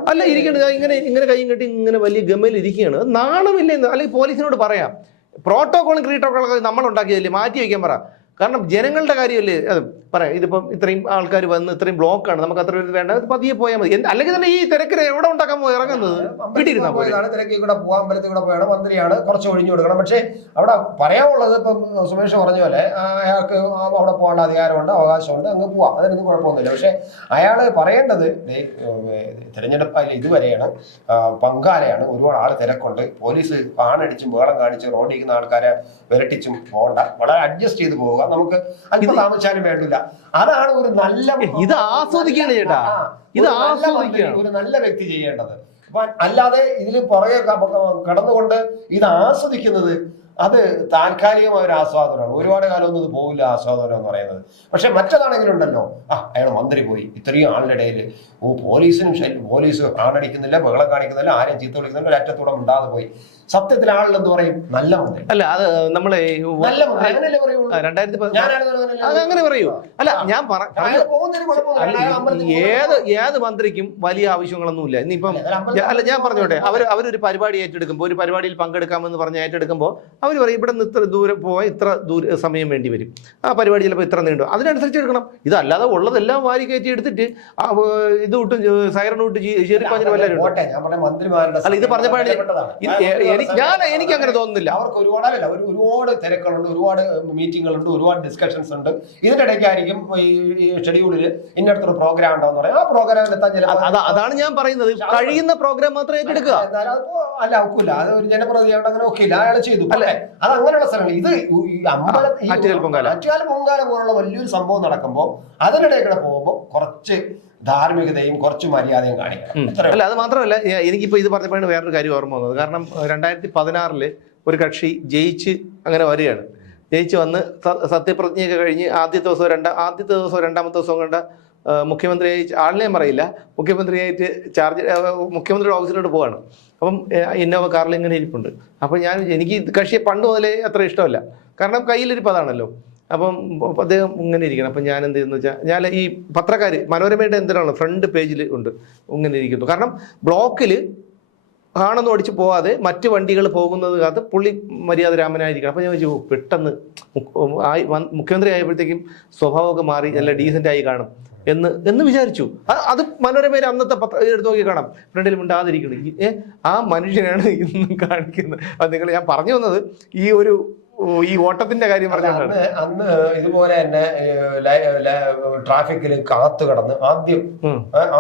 അല്ല ഇരിക്കണ ഇങ്ങനെ ഇങ്ങനെ കൈയും കെട്ടി ഇങ്ങനെ വലിയ ഗമയിൽ ഇരിക്കുകയാണ്. നാണമില്ല നാണമില്ലെന്ന് അല്ലെങ്കിൽ പോലീസിനോട് പറയാം. പ്രോട്ടോകോളും ക്രീട്ടോക്കോളൊക്കെ നമ്മൾ ഉണ്ടാക്കിയതല്ലേ? മാറ്റി വയ്ക്കാൻ പറ. കാരണം ജനങ്ങളുടെ കാര്യമല്ലേ? അത് പറയാം. ഇതിപ്പം ഇത്രയും ആൾക്കാർ വന്ന് ഇത്രയും ബ്ലോക്കാണ്. നമുക്ക് അത്ര വേണ്ട. പതിയെ പോയാൽ മതി. അല്ലെങ്കിൽ തന്നെ ഈ തിരക്കിന് എവിടെ ഉണ്ടാക്കാൻ പോയി ഇറങ്ങുന്നത്? കിട്ടിയിരുന്നു പോയതാണ്. തിരക്കിൽ കൂടെ പോകാൻ അമ്പലത്തിൽ കൂടെ പോയാണ് മന്ത്രിയാണ്. കുറച്ച് ഒഴിഞ്ഞു കൊടുക്കണം. പക്ഷേ അവിടെ പറയാനുള്ളത് ഇപ്പം സുമേഷ് പറഞ്ഞ പോലെ അയാൾക്ക് അവിടെ പോകേണ്ട അധികാരമുണ്ട് അവകാശമുണ്ട് അങ്ങ് പോവാം. അതിനൊന്നും കുഴപ്പമൊന്നുമില്ല. പക്ഷേ അയാൾ പറയേണ്ടത് തിരഞ്ഞെടുപ്പ് ഇതുവരെയാണ് പങ്കാരയാണ് പങ്കാലയാണ് ഒരുപാട് ആൾ തിരക്കുണ്ട്. പോലീസ് പാണടിച്ചും വേളം കാണിച്ചും റോഡിൽ ഇരിക്കുന്ന ആൾക്കാരെ വിരട്ടിച്ചും പോകണ്ട. വളരെ അഡ്ജസ്റ്റ് ചെയ്ത് പോവുക. നമുക്ക് അല്പം താമസിച്ചാലും വേണ്ടില്ല അതാണ് ഒരു നല്ല ഇത് ആസ്വദിക്കുകയാണ് ചേട്ടാ. ഇത് ആസ്വദിക്കുകയാണ്. ഒരു നല്ല വ്യക്തി ചെയ്യേണ്ടത് അപ്പൊ അല്ലാതെ ഇതിൽ പുറകെ കടന്നുകൊണ്ട് ഇത് ആസ്വദിക്കുന്നത് അത് താൽക്കാലികമായ ഒരു ആസ്വാദനമാണ്. ഒരുപാട് കാലമൊന്നും ഇത് പോകില്ല ആസ്വാദനം എന്ന് പറയുന്നത്. പക്ഷെ മറ്റതാണെങ്കിലുണ്ടല്ലോ ആ അയാൾ മന്ത്രി പോയി. ഇത്രയും ആളുടെ ഇടയിൽ. ഓ പോലീസിനും ശല്യം പോലീസ് ആണടിക്കുന്നില്ല ബഹളം കാണിക്കുന്നില്ല ആരെയും ചീത്ത വിളിക്കുന്നില്ല ഒരറ്റത്തോടെ അറ്റത്തൂടെ ഉണ്ടാതെ പോയി. സത്യത്തിൽ എന്ത് പറയും? നല്ല മന്ത്രി. അല്ല അത് നമ്മളെ അങ്ങനെ പറയൂ. അല്ല ഞാൻ ഏത് ഏത് മന്ത്രിക്കും വലിയ ആവശ്യങ്ങളൊന്നും ഇല്ല ഇനിയിപ്പം അല്ല, അല്ല ഞാൻ പറഞ്ഞോട്ടെ. അവർ അവരൊരു പരിപാടി ഏറ്റെടുക്കുമ്പോൾ ഒരു പരിപാടിയിൽ പങ്കെടുക്കാമെന്ന് പറഞ്ഞ് ഏറ്റെടുക്കുമ്പോൾ അവർ പറയും ഇവിടെ നിന്ന് ഇത്ര ദൂരം പോകാൻ ഇത്ര ദൂര സമയം വേണ്ടി വരും. ആ പരിപാടി ചിലപ്പോൾ ഇത്ര നീണ്ടു. അതിനനുസരിച്ച് എടുക്കണം. ഇതല്ലാതെ ഉള്ളതെല്ലാം വാരി കയറ്റി എടുത്തിട്ട് ആ, ഇത് വിട്ടും സൈറൺ വിട്ട് ചെറുപ്പാഞ്ഞിന് വല്ലവരും മന്ത്രിമാരുടെ അല്ല, ഇത് പറഞ്ഞപ്പോഴാണ് ഞാൻ എനിക്ക് അങ്ങനെ തോന്നുന്നില്ല. അവർക്ക് ഒരുപാട് ഒരുപാട് തിരക്കുകളുണ്ട് ഒരുപാട് മീറ്റിങ്ങുകളുണ്ട് ഒരുപാട് ഡിസ്കഷൻസ് ഉണ്ട്. ഇതിന്റെ ഇടയ്ക്കായിരിക്കും ഈ ഷെഡ്യൂളിൽ ഇന്നടത്തൊരു പ്രോഗ്രാം ഉണ്ടോന്ന് പറയാം. ആ പ്രോഗ്രാമിൽ എത്താൻ അതാണ് ഞാൻ പറയുന്നത്. കഴിയുന്ന പ്രോഗ്രാം മാത്രം ഏറ്റെടുക്കുക. അല്ല ഒക്കില്ല. അത് ഒരു ജനപ്രതി അങ്ങനെ ഒക്കില്ല. അയാൾ ചെയ്തു. അല്ലെ. അത് അങ്ങനെയുള്ള സ്ഥലങ്ങൾ. ഇത് അമ്പലത്തിൽ പൊങ്കാല. പൊങ്കാല പോലുള്ള വലിയൊരു സംഭവം നടക്കുമ്പോൾ അതിനിടയിൽ പോകുമ്പോൾ കുറച്ച് ധാർമ്മികതയും കുറച്ച് മര്യാദയും കാണിക്കണം. അല്ല അത് മാത്രമല്ല എനിക്കിപ്പോ ഇത് പറഞ്ഞപ്പോഴാണ് വേറൊരു കാര്യം ഓർമ്മ വന്നത്. കാരണം രണ്ടായിരത്തി പതിനാറിൽ ഒരു കക്ഷി ജയിച്ച് അങ്ങനെ വരികയാണ്. ജയിച്ച് വന്ന് സത്യപ്രതിജ്ഞയൊക്കെ കഴിഞ്ഞ് ആദ്യത്തെ ദിവസം രണ്ടാം ആദ്യത്തെ ദിവസം രണ്ടാമത്തെ ദിവസം കണ്ട മുഖ്യമന്ത്രിയായി ആളിനെയും പറയില്ല. മുഖ്യമന്ത്രിയായിട്ട് ചാർജ് മുഖ്യമന്ത്രിയുടെ ഓഫീസിലോട്ട് പോവാണ്. അപ്പം ഇന്നോവ കാറിൽ ഇങ്ങനെ ഇരിപ്പുണ്ട്. അപ്പം ഞാൻ എനിക്ക് കക്ഷിയെ പണ്ട് മുതലേ അത്ര ഇഷ്ടമല്ല. കാരണം കയ്യിലിരിപ്പതാണല്ലോ. അപ്പം അദ്ദേഹം ഇങ്ങനെ ഇരിക്കണം. അപ്പം ഞാൻ എന്ത് ചെയ്യുന്നു വെച്ചാൽ ഞാൻ ഈ പത്രക്കാർ മനോരമയുടെ എന്തിനാണ് ഫ്രണ്ട് പേജിൽ ഉണ്ട് ഇങ്ങനെ ഇരിക്കുന്നു. കാരണം ബ്ലോക്കിൽ കാണുന്നു ഓടിച്ച് പോവാതെ മറ്റ് വണ്ടികൾ പോകുന്നത് കാത്ത് പുള്ളി മര്യാദ രാമനായിരിക്കണം. അപ്പം ഞാൻ ചോദിച്ചു പെട്ടെന്ന് ആയി മുഖ്യമന്ത്രി ആയപ്പോഴത്തേക്കും സ്വഭാവമൊക്കെ മാറി നല്ല ഡീസന്റ് ആയി കാണും. എന്ന് എന്ന് വിചാരിച്ചു. അത് മനോരമയിൽ അന്നത്തെ പത്ര എടുത്ത് നോക്കി കാണാം. ഫ്രണ്ടിൽ മിണ്ടാതിരിക്കുന്നു. ഏ ആ മനുഷ്യനാണ് ഇന്ന് കാണിക്കുന്നത്. അത് നിങ്ങൾ ഞാൻ പറഞ്ഞു വന്നത് ഈ ഒരു ഈ ഓട്ടത്തിന്റെ കാര്യം പറഞ്ഞു അന്ന് അന്ന് ഇതുപോലെ തന്നെ ട്രാഫിക്കിൽ കാത്തു കിടന്ന് ആദ്യം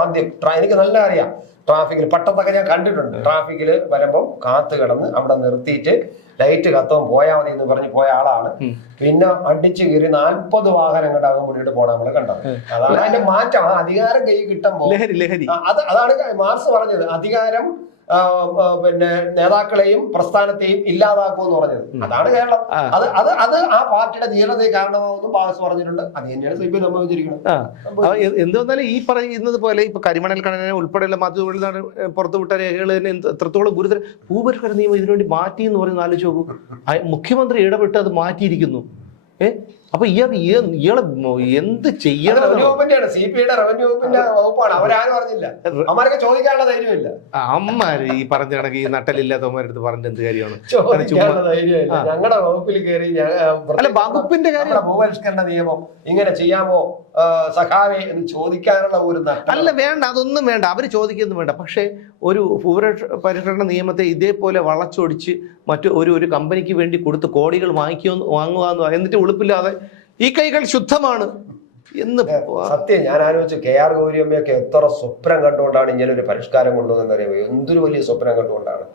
ആദ്യം എനിക്ക് നല്ല അറിയാം ട്രാഫിക്കിൽ പട്ടത്തൊക്കെ ഞാൻ കണ്ടിട്ടുണ്ട്. ട്രാഫിക്കിൽ വരുമ്പം കാത്തു കിടന്ന് അവിടെ നിർത്തിയിട്ട് ലൈറ്റ് കത്തവും പോയാൽ മതി എന്ന് പറഞ്ഞ് പോയ ആളാണ്. പിന്നെ അടിച്ചു കയറി നാൽപ്പത് വാഹനങ്ങളുടെ അകം കൂടിയിട്ട് പോണ നമ്മൾ കണ്ടത്. അതാണ് അതിന്റെ മാറ്റം. അധികാരം കൈ കിട്ടുമ്പോൾ അത് അതാണ് മാർസ് പറഞ്ഞത്. അധികാരം പിന്നെ നേതാക്കളെയും പ്രസ്ഥാനത്തെയും ഇല്ലാതാക്കും എന്ന് പറഞ്ഞത് അതാണ് കേരളം. അത് അത് അത് ആ പാർട്ടിയുടെ ധീരതയെ കാരണമാകുന്നു ബാസ് പറഞ്ഞിട്ടുണ്ട്. അത് തന്നെയാണ് സി പി സംഭവിച്ചിരിക്കുന്നത് എന്തുവന്നാലും എന്ത് വന്നാലും ഈ പറയുന്നത് പോലെ ഇപ്പൊ കരിമണൽ കണനെ ഉൾപ്പെടെയുള്ള മാധ്യമങ്ങളിൽ പുറത്തുവിട്ട രേഖകൾ തന്നെ എത്രത്തോളം ഗുരുതര ഭൂപരിഷ്കരണ നിയമം ഇതിനുവേണ്ടി മാറ്റി എന്ന് പറയുന്ന ആലോചിച്ച് നോക്കൂ. മുഖ്യമന്ത്രി ഇടപെട്ട് അത് മാറ്റിയിരിക്കുന്നു. ഏ? അപ്പൊ ഇയാൾ ഇയ- ഇയാളെ എന്ത് ചെയ്യണം സി പി ഐയുടെ റവന്യൂ വകുപ്പിന്റെ വകുപ്പാണ്. അവരാരും അറിഞ്ഞില്ല. അവർക്ക് ചോദിക്കാനുള്ള ധൈര്യമില്ല. അമ്മമാര് ഈ പറഞ്ഞ കണക്ക് ഈ നട്ടലില്ലാത്തവന്മാരടുത്ത് പറഞ്ഞിട്ട് എന്ത് കാര്യമാണ്. ഞങ്ങളുടെ വകുപ്പിൽ കയറി അല്ല വകുപ്പിന്റെ കാര്യം ഭൂപരിഷ്കരണ നിയമം ഇങ്ങനെ ചെയ്യാമോ സഖാവേ എന്ന് ചോദിക്കാനുള്ള ഒരു അല്ല വേണ്ട അതൊന്നും വേണ്ട. അവർ ചോദിക്കുന്നു വേണ്ട. പക്ഷേ ഒരു ഭൂപരക്ഷ പരിഷ്കരണ നിയമത്തെ ഇതേപോലെ വളച്ചൊടിച്ച് മറ്റു ഒരു ഒരു കമ്പനിക്ക് വേണ്ടി കൊടുത്ത് കോടികൾ വാങ്ങിക്കുമെന്ന് വാങ്ങുക എന്ന് എന്നിട്ട് ഉളുപ്പില്ലാതെ ഈ കൈകൾ ശുദ്ധമാണ് എന്ന് സത്യം ഞാൻ ആലോചിച്ചു കെ ആർ ഗൗരിയമ്മയൊക്കെ എത്ര സ്വപ്നം കണ്ടുകൊണ്ടാണ് ഇങ്ങനെ ഒരു പരിഷ്കാരം കൊണ്ടുവന്നെന്ന് അറിയാമോ? എന്തൊരു വലിയ സ്വപ്നം കണ്ടുകൊണ്ടാണ്.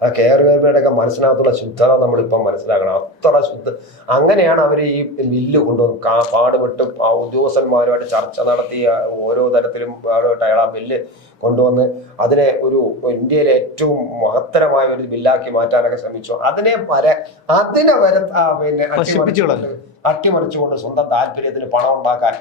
ആ കെ ആർ ഗൗരിയമ്മയുടെ ഒക്കെ മനസ്സിനകത്തുള്ള ശുദ്ധത നമ്മളിപ്പം മനസ്സിലാക്കണം. അത്ര ശുദ്ധ അങ്ങനെയാണ് അവർ ഈ മില്ല് കൊണ്ടുവന്നു പാടുപെട്ട് ആ ഉദ്യോഗസ്ഥന്മാരുമായിട്ട് ചർച്ച നടത്തി ഓരോ തരത്തിലും പാടുപെട്ട് അയാൾ ആ ബില്ല് കൊണ്ടുവന്ന് അതിനെ ഒരു ഇന്ത്യയിലെ ഏറ്റവും മഹത്തരമായ ഒരു ബില്ലാക്കി മാറ്റാനൊക്കെ ശ്രമിച്ചു അതിനെ വരെ അതിനെ വരെ പിന്നെ. അട്ടിമറിച്ചുകൊണ്ട് സ്വന്തം താല്പര്യത്തിന് പണം ഉണ്ടാക്കാൻ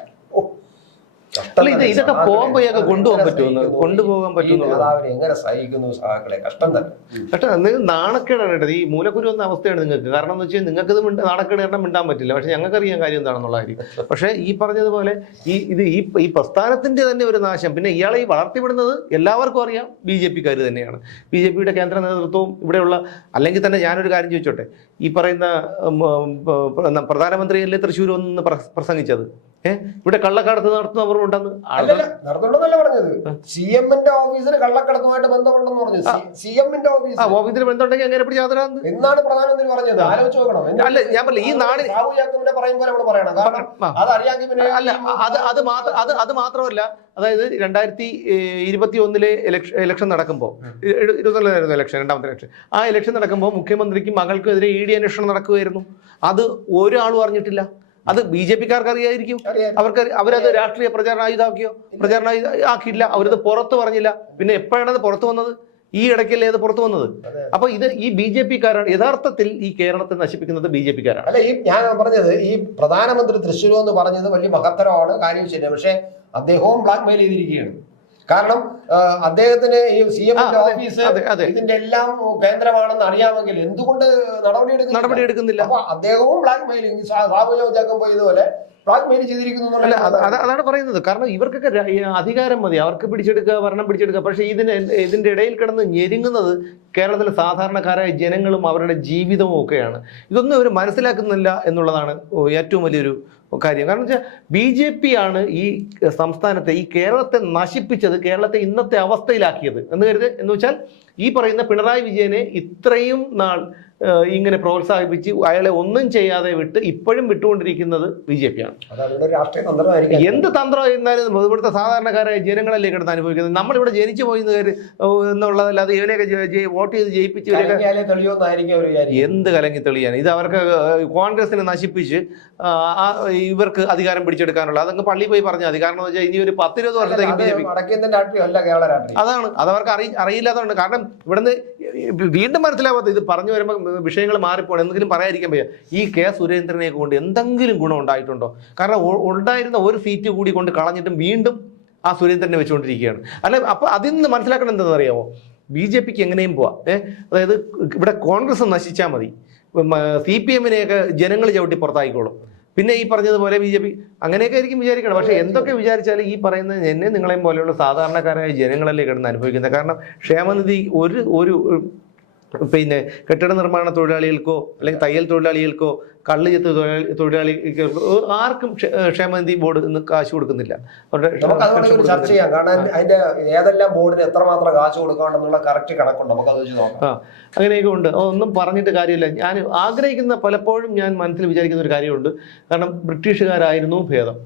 അല്ല ഇത് ഇതൊക്കെ പോകുമ്പോഴൊക്കെ കൊണ്ടുപോകാൻ പറ്റുമെന്ന്? കൊണ്ടുപോകാൻ പറ്റുമെന്ന് നേതാവിനെ എങ്ങനെ സഹിക്കുന്നു സഹാക്കളെ? കഷ്ടം തന്നെ. കഷ്ടം. നിങ്ങൾ നാണക്കേടാണ് കേട്ടത് ഈ മൂലക്കുരു എന്ന അവസ്ഥയാണ് നിങ്ങൾക്ക്. കാരണം എന്ന് വെച്ചാൽ നിങ്ങൾക്ക് ഇത് നാണക്കേട് കാരണം മിണ്ടാൻ പറ്റില്ല. പക്ഷെ ഞങ്ങൾക്കറിയാൻ കാര്യം എന്താണെന്നുള്ള കാര്യം. പക്ഷേ ഈ പറഞ്ഞതുപോലെ ഈ ഇത് ഈ ഈ പ്രസ്ഥാനത്തിന്റെ തന്നെ ഒരു നാശം. പിന്നെ ഇയാളെ ഈ വളർത്തിവിടുന്നത് എല്ലാവർക്കും അറിയാം. ബി ജെ പിക്കാർ തന്നെയാണ്. ബി ജെ പിയുടെ കേന്ദ്ര നേതൃത്വവും ഇവിടെയുള്ള അല്ലെങ്കിൽ തന്നെ ഞാനൊരു കാര്യം ചോദിച്ചോട്ടെ. ഈ പറയുന്ന പ്രധാനമന്ത്രി അല്ലേ പ്രധാനമന്ത്രിയല്ലേ തൃശ്ശൂർ ഒന്ന് പ്ര- പ്രസംഗിച്ചത്? ഏഹ് ഇവിടെ കള്ളക്കടത്ത് നടത്തുന്നവർ ഉണ്ടെന്ന് പറഞ്ഞത്. സി എമ്മിന്റെ ഓഫീസിന് കള്ളക്കടത്തുമായിട്ട് ബന്ധമുണ്ടെന്ന് പറഞ്ഞു. സി എമ്മിന്റെ ആ ഓഫീസ് ഓഫീസിൽ ബന്ധമുണ്ടെങ്കിൽ അങ്ങനെ പിടിച്ച് എന്നാണ് പ്രധാനമന്ത്രി പറഞ്ഞത്? ആലോചിച്ച് നോക്കണം. അല്ല, ഞാൻ പറഞ്ഞു ഈ പറയും പോലെ നമ്മൾ പറയണം. കാരണം. അത് അറിയാമെങ്കിൽ പിന്നെ അല്ല അത് അത് മാത്രം അത് അത് മാത്രമല്ല അതായത് രണ്ടായിരത്തി ഇരുപത്തി ഒന്നിലെ ഇലക്ഷൻ ഇലക്ഷൻ നടക്കുമ്പോൾ ഇരുപത്തൊന്നിലായിരുന്നു ഇലക്ഷൻ രണ്ടാമത്തെ ഇലക്ഷൻ ആ ഇലക്ഷൻ നടക്കുമ്പോൾ മുഖ്യമന്ത്രിക്ക് മകൾക്കെതിരെ ഇ ഡി അന്വേഷണം നടക്കുകയായിരുന്നു. അത് ഒരാളും അറിഞ്ഞിട്ടില്ല. അത് ബി ജെ പിക്കാർക്ക് അറിയായിരിക്കും. അറിയാം. അവർക്ക് അവരത് രാഷ്ട്രീയ പ്രചാരണ ആയുധമാക്കിയോ പ്രചാരണ ആക്കിയില്ല അവരത് പുറത്ത് പറഞ്ഞില്ല. പിന്നെ എപ്പോഴാണ് അത് പുറത്തു വന്നത്? ഈ ഇടയ്ക്കല്ലേ അത് പുറത്തു വന്നത്. അപ്പൊ ഇത് ഈ ബി ജെ പിക്കാരാണ് യഥാർത്ഥത്തിൽ ഈ കേരളത്തെ നശിപ്പിക്കുന്നത് ബി ജെ പിക്കാരാണ്. അല്ല ഈ ഞാൻ പറഞ്ഞത് ഈ പ്രധാനമന്ത്രി തൃശ്ശൂർ എന്ന് പറഞ്ഞത് വലിയ മഹത്തരമാണ് കാര്യം ശരിയാണ്. പക്ഷെ അദ്ദേഹവും ബ്ലാക്ക് മെയിൽ ചെയ്തിരിക്കുകയാണ്. കാരണം അദ്ദേഹത്തിന് ഈ സി എമ്മിന്റെ ഓഫീസ്. ഇതിന്റെ എല്ലാം കേന്ദ്രമാണെന്ന് അറിയാമെങ്കിൽ എന്തുകൊണ്ട് നടപടി നടപടി എടുക്കുന്നില്ല അപ്പൊ അദ്ദേഹവും ബ്ലാക്ക് മെയിലിംഗ് സാബുജോ ജാക്കം പോയതുപോലെ ബ്ലാക്ക് മെയിൽ ചെയ്തിരിക്കുന്നു അല്ല അത് അത് അതാണ് പറയുന്നത്. കാരണം ഇവർക്കൊക്കെ അധികാരം മതി. അവർക്ക് പിടിച്ചെടുക്കുക ഭരണം പിടിച്ചെടുക്കുക. പക്ഷേ ഇതിന് ഇതിന്റെ ഇടയിൽ കിടന്ന് ഞെരുങ്ങുന്നത് കേരളത്തിലെ സാധാരണക്കാരായ ജനങ്ങളും അവരുടെ ജീവിതവും ഒക്കെയാണ്. ഇതൊന്നും അവർ മനസ്സിലാക്കുന്നില്ല എന്നുള്ളതാണ് ഏറ്റവും വലിയൊരു കാര്യം. കാരണം വെച്ചാൽ ബി ജെ പി ആണ് ഈ സംസ്ഥാനത്തെ ഈ കേരളത്തെ നശിപ്പിച്ചത് കേരളത്തെ ഇന്നത്തെ അവസ്ഥയിലാക്കിയത്. എന്ന് കരുത് എന്ന് വെച്ചാൽ ഈ പറയുന്ന പിണറായി വിജയനെ ഇത്രയും നാൾ ഇങ്ങനെ പ്രോത്സാഹിപ്പിച്ച് അയാളെ ഒന്നും ചെയ്യാതെ വിട്ട് ഇപ്പോഴും വിട്ടുകൊണ്ടിരിക്കുന്നത് ബി ജെ പി ആണ്. അത് അവരുടെ ഒരു രാഷ്ട്രീയ തന്ത്രമായിരിക്കും. എന്ത് തന്ത്രം എന്നാലും ഇവിടുത്തെ സാധാരണക്കാരായ ജനങ്ങളല്ലേ കിടന്ന് അനുഭവിക്കുന്നത്? നമ്മളിവിടെ ജനിച്ചു പോയി എന്നുള്ളതല്ലാതെ ജെ- വോട്ട് ചെയ്ത് ജയിപ്പിച്ച് ഇവരെയൊക്കെ എന്ത് കലങ്ങി തെളിയാൻ ഇത് അവർക്ക് കോൺഗ്രസിനെ നശിപ്പിച്ച് ഇവർക്ക് അധികാരം പിടിച്ചെടുക്കാനുള്ള അതങ്ങ് പള്ളി പോയി പറഞ്ഞാൽ മതി. കാരണം എന്ന് വെച്ചാൽ ഇനി ഒരു പത്തിരുപത് വർഷത്തേക്ക് ബി ജെ പി അതാണ്. അത് അവർക്ക് അറിയില്ലാത്തതുകൊണ്ട്. കാരണം ഇവിടുന്ന് വീണ്ടും മനസ്സിലാവാത്ത ഇത് പറഞ്ഞു വരുമ്പോൾ വിഷയങ്ങൾ മാറിപ്പോണം. എന്തെങ്കിലും പറയാതിരിക്കാൻ വയ്യ. ഈ കെ സുരേന്ദ്രനെ കൊണ്ട് എന്തെങ്കിലും ഗുണം ഉണ്ടായിട്ടുണ്ടോ? കാരണം ഉണ്ടായിരുന്ന ഒരു സീറ്റ് കൂടി കൊണ്ട് കളഞ്ഞിട്ടും വീണ്ടും ആ സുരേന്ദ്രനെ വെച്ചുകൊണ്ടിരിക്കുകയാണ്. അല്ലെ അപ്പോൾ അതിൽ നിന്ന് മനസ്സിലാക്കണം എന്താണെന്ന് അറിയാമോ ബി ജെ പിക്ക് എങ്ങനെയും പോവാം. ഏഹ് അതായത് ഇവിടെ കോൺഗ്രസ് നശിച്ചാൽ മതി. സി പി എമ്മിനെയൊക്കെ ജനങ്ങൾ ചവിട്ടി പുറത്തായിക്കോളും പിന്നെ ഈ പറഞ്ഞതുപോലെ ബി ജെ പി അങ്ങനെയൊക്കെ ആയിരിക്കും വിചാരിക്കണം. പക്ഷേ എന്തൊക്കെ വിചാരിച്ചാലും ഈ പറയുന്നത് എന്നെ നിങ്ങളെയും പോലെയുള്ള സാധാരണക്കാരായ ജനങ്ങളല്ലേ കിടന്ന് അനുഭവിക്കുന്നത്. കാരണം ക്ഷേമനിധി ഒരു ഒരു പിന്നെ കെട്ടിട നിർമ്മാണ തൊഴിലാളികൾക്കോ അല്ലെങ്കിൽ തയ്യൽ തൊഴിലാളികൾക്കോ കള്ള് ചെത്ത് തൊഴിലാളി തൊഴിലാളികൾക്കോ ആർക്കും ക്ഷേമനിധി ബോർഡ് ഇന്ന് കാശ് കൊടുക്കുന്നില്ല. ചർച്ച ചെയ്യാം. കാരണം അതിന്റെ ഏതെല്ലാം ബോർഡിന് എത്രമാത്രം കാശ് കൊടുക്കാണ്ടെന്നുള്ള കറക്റ്റ് കണക്കുണ്ട്. നമുക്ക് അത് വെച്ച് നോക്കാം. അങ്ങനെയൊക്കെ ഉണ്ട്. ഒന്നും പറഞ്ഞിട്ട് കാര്യമില്ല. ഞാൻ ആഗ്രഹിക്കുന്ന പലപ്പോഴും ഞാൻ മനസ്സിൽ വിചാരിക്കുന്ന ഒരു കാര്യമുണ്ട്. കാരണം ബ്രിട്ടീഷുകാരായിരുന്നു ഭേദം.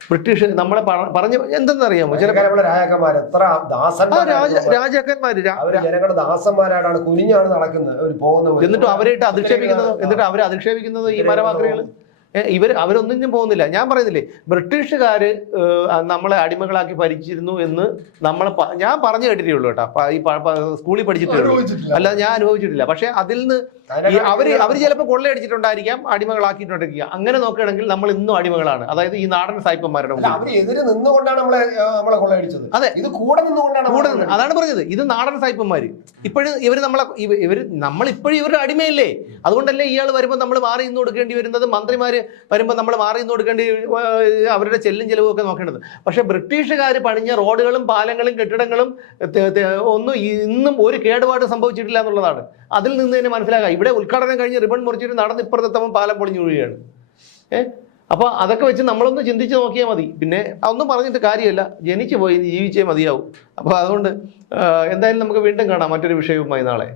ബ്രിട്ടീഷ് നമ്മളെ പറഞ്ഞു എന്തെന്നറിയാമോ? ചില രാജാക്കന്മാർ എത്ര രാജാക്കന്മാര് ജനങ്ങളുടെ ദാസന്മാരായിട്ടാണ് കുനിഞ്ഞാണ് നടക്കുന്നത് എന്നിട്ടും അവരായിട്ട് അധിക്ഷേപിക്കുന്നത്? എന്നിട്ട് അവരെ അധിക്ഷേപിക്കുന്നത് ഈ മരമാക്രികൾ ഇവർ അവരൊന്നിനും പോകുന്നില്ല. ഞാൻ പറയുന്നില്ലേ ബ്രിട്ടീഷുകാർ നമ്മളെ അടിമകളാക്കി ഭരിച്ചിരുന്നു എന്ന് നമ്മളെ ഞാൻ പറഞ്ഞു കേട്ടിട്ടേ ഉള്ളൂ കേട്ടോ ഈ സ്കൂളിൽ പഠിച്ചിട്ടേ ഉള്ളൂ അല്ലാതെ ഞാൻ അനുഭവിച്ചിട്ടില്ല. പക്ഷെ അതിൽ നിന്ന് അവർ അവർ ചിലപ്പോൾ കൊള്ളയടിച്ചിട്ടുണ്ടായിരിക്കാം അടിമകളാക്കിയിട്ടുണ്ടായിരിക്കാം. അങ്ങനെ നോക്കുകയാണെങ്കിൽ നമ്മൾ ഇന്നും അടിമകളാണ്. അതായത് ഈ നാടൻ സായിപ്പന്മാരുടെ അല്ല, അതെ. ഇത് കൂടെ നിന്നുകൊണ്ടാണ് കൂടെ. അതാണ് പറഞ്ഞത്. ഇത് നാടൻ സായിപ്പന്മാര്. ഇപ്പോഴും ഇവർ നമ്മളെ ഇവർ ഇപ്പോഴും ഇവരുടെ അടിമയല്ലേ? അതുകൊണ്ടല്ലേ ഇയാൾ വരുമ്പോൾ നമ്മൾ മാറി നിന്ന് കൊടുക്കേണ്ടി വരുന്നത്? മന്ത്രിമാര് വരുമ്പോൾ നമ്മൾ മാറി നിന്ന് കൊടുക്കേണ്ടി അവരുടെ ചെല്ലും ചെലവും ഒക്കെ നോക്കേണ്ടത്. പക്ഷേ ബ്രിട്ടീഷുകാർ പണിഞ്ഞ റോഡുകളും പാലങ്ങളും കെട്ടിടങ്ങളും ഒന്നും ഇന്നും ഒരു കേടുപാട് സംഭവിച്ചിട്ടില്ല എന്നുള്ളതാണ്. അതിൽ നിന്ന് തന്നെ മനസ്സിലാക്കുക ഇവിടെ ഉദ്ഘാടനം കഴിഞ്ഞ് റിബൺ മുറിച്ചിട്ട് നടന്ന് ഇപ്പുറത്തെത്തുമ്പോൾ പാലം പൊളിഞ്ഞു വീഴുകയാണ്. അപ്പോൾ അതൊക്കെ വെച്ച് നമ്മളൊന്ന് ചിന്തിച്ച് നോക്കിയാൽ മതി. പിന്നെ ഒന്നും പറഞ്ഞിട്ട് കാര്യമില്ല. ജനിച്ചു പോയി ജീവിച്ചേ മതിയാവും. അപ്പോൾ അതുകൊണ്ട് എന്തായാലും നമുക്ക് വീണ്ടും കാണാം. മറ്റൊരു വിഷയവുമായി നാളെ.